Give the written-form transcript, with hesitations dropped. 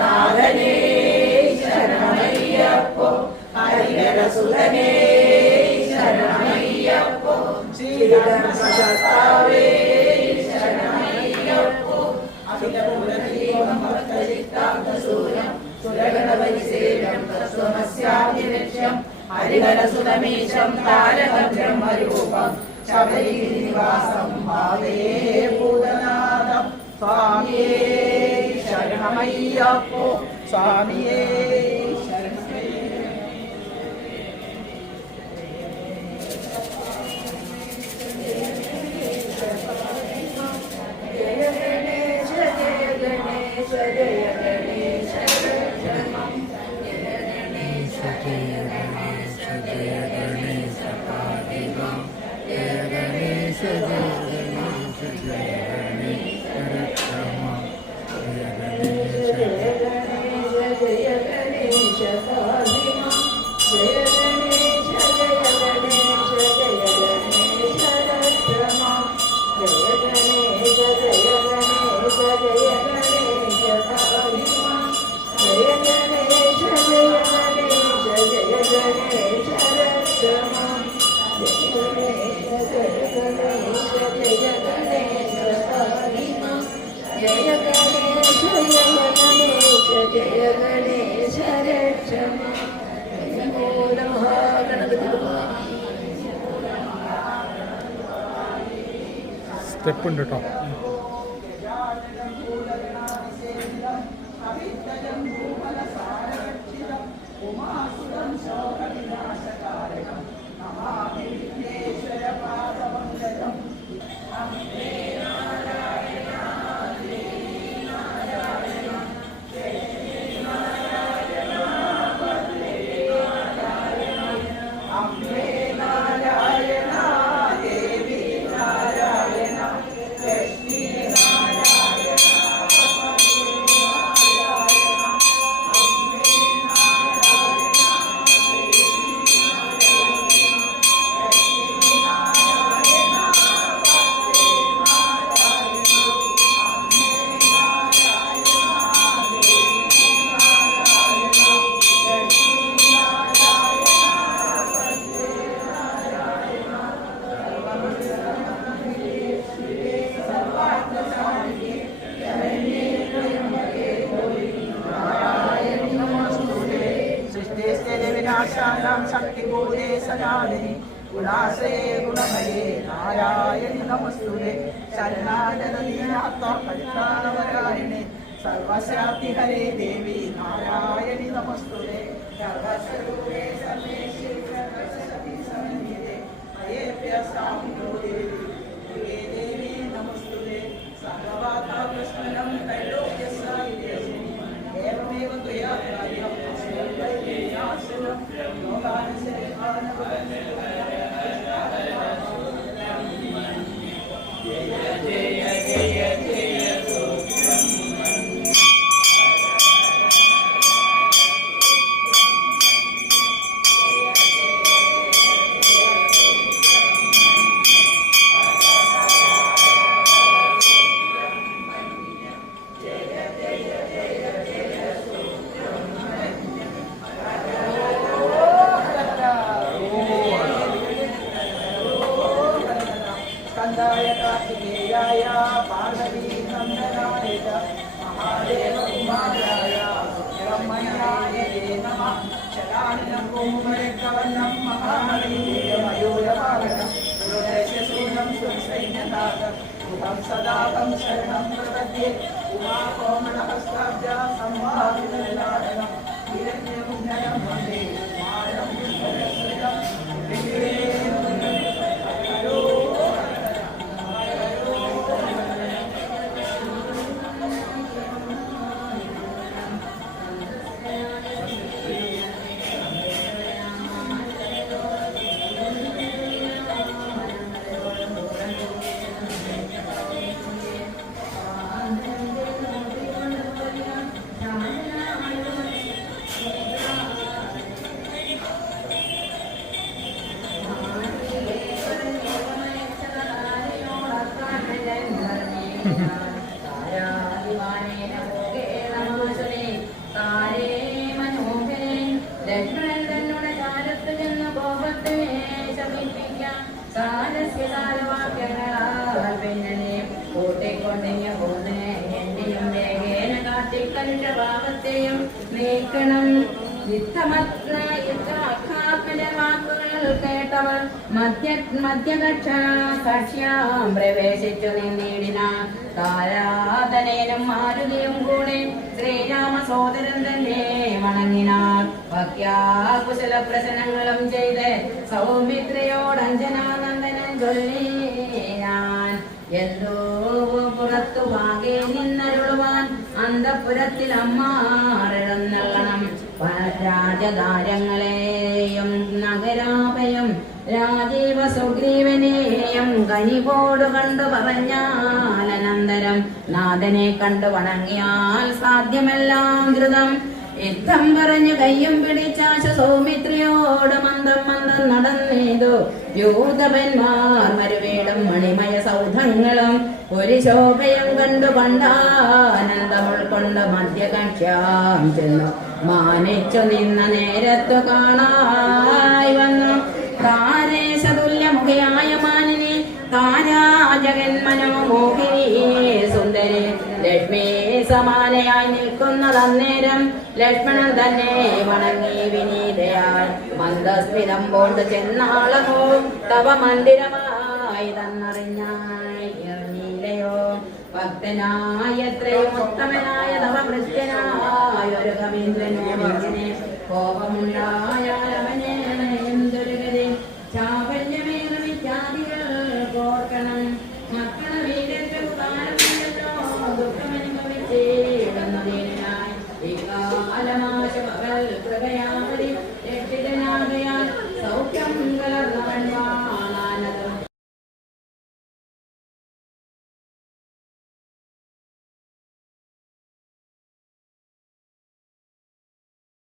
നാഥനേ ശരണമയ്യപ്പോ ഹരിഹരസുതനേ ശരണമയ്യപ്പോ ശ്രീധർമ്മശാസ്താവേ ശരണമയ്യപ്പോ അഖിലപൂർണദീപമർത്തജിത്താന്തസൂരം സുരഗണപരിസേവ്യം തസ്വമസ്യാഭിലക്ഷ്യം ഹരിഹരസുതമീശം താരകം ബ്രഹ്മരൂപം ശബരിഗിരിനിവാസം ഭാവേ ഭൂതനാഥം സ്വാമിയേ ശരണമയ്യപ്പോ സ്വാമിയേ സ്റ്റെപ്പ് ഉണ്ട് കേട്ടോ. शक्तिबोधे सनादिनि गुणाश्रये गुणमये नारायणि नमस्तुते शरणागतदीनात्मपरित्राणपरायणे सर्वस्याप्तिहरे देवी नारायणि नमस्तुते सर्वस्वरूपे सर्वेशे सर्वसति समन्विते अयेभ्यस्तां देवी देवी नमस्तुते सर्ववाताप्रश्नं त्रैलोक्यस्यादिदेशिनि एवमेव त्वया कार्यं सदाकं शरणं प्रपद्ये उमाकोमलहस्ताब्जा संवादितनादनं हिरण्यमुण्डनं वन्दे मानं കൊണ്ടിങ്ങ പോന്നെ എന്നെയും വേഗേന കാട്ടിക്കണ്ട ഭാവത്തെയും നീക്കണം. വാക്കുകൾ കേട്ടവർ കക്ഷ്യാം പ്രവേശിച്ചു നിന്നിടിന. താരാതനേനും മാരുതിയും കൂടെ ശ്രീരാമ സോദരൻ തന്നെ വണങ്ങിനാർ. ഭക്യാകുശല പ്രശ്നങ്ങളും ചെയ്ത് സൗമിത്രയോടഞ്ജനാനന്ദനൻ ചൊല്ലിനാൻ. എന്തോ പുറത്തു ഭാഗേ നിന്നരുളുവാൻ അന്തപുരത്തിൽ അമ്മാറെഴുന്നള്ളണം. രാജധാരങ്ങളെയും നഗരാഭയം രാജീവ സുഗ്രീവനെയും കനിപോട് കണ്ടു പറഞ്ഞാലനന്തരം നാഥനെ കണ്ടു വണങ്ങിയാൽ സാധ്യമെല്ലാം ദ്രുതം. യുദ്ധം പറഞ്ഞു കയ്യും പിടിച്ചാശ സൗമിത്രിയോട് മന്ദം മന്ദം നടന്നേതു. യൂതപന്മാർ മരുവേടും മണിമയ സൗധങ്ങളും ഒരു ശോഭയും കണ്ടു കണ്ടാനന്ദം ഉൾക്കൊണ്ട് മധ്യകക്ഷ്യാം ചെന്നു. മാനിച്ചു നിന്ന നേരത്തു കാണായി വന്നു താരേശതുല്യമുഖയായ മാനിനി താരാജഗന്മനോമോഹിനി സുന്ദരി ലക്ഷ്മി സമാനയായി നിൽക്കുന്നതന്നേരം ലക്ഷ്മണൻ തന്നെ വണങ്ങി വിനീതയായി മന്ദസ്മിതം കൊണ്ട് ചെന്നാളമോ തവ മന്ദിരമായി തന്നറിഞ്ഞായില്ലയോ. ഭക്തനായ എത്രയും ഉത്തമനായ തവ ഭൃത്യനായ ഒരു കവീന്ദ്രനെ കോപമുണ്ടായാൽ അവനെ എന്തൊരു ഗതി. ചാപല്യമേറ വിദ്യാദികൾ കോർക്കണം. മക്കള വീരന്റെ ഉദാരമല്ലോ ദുഃഖം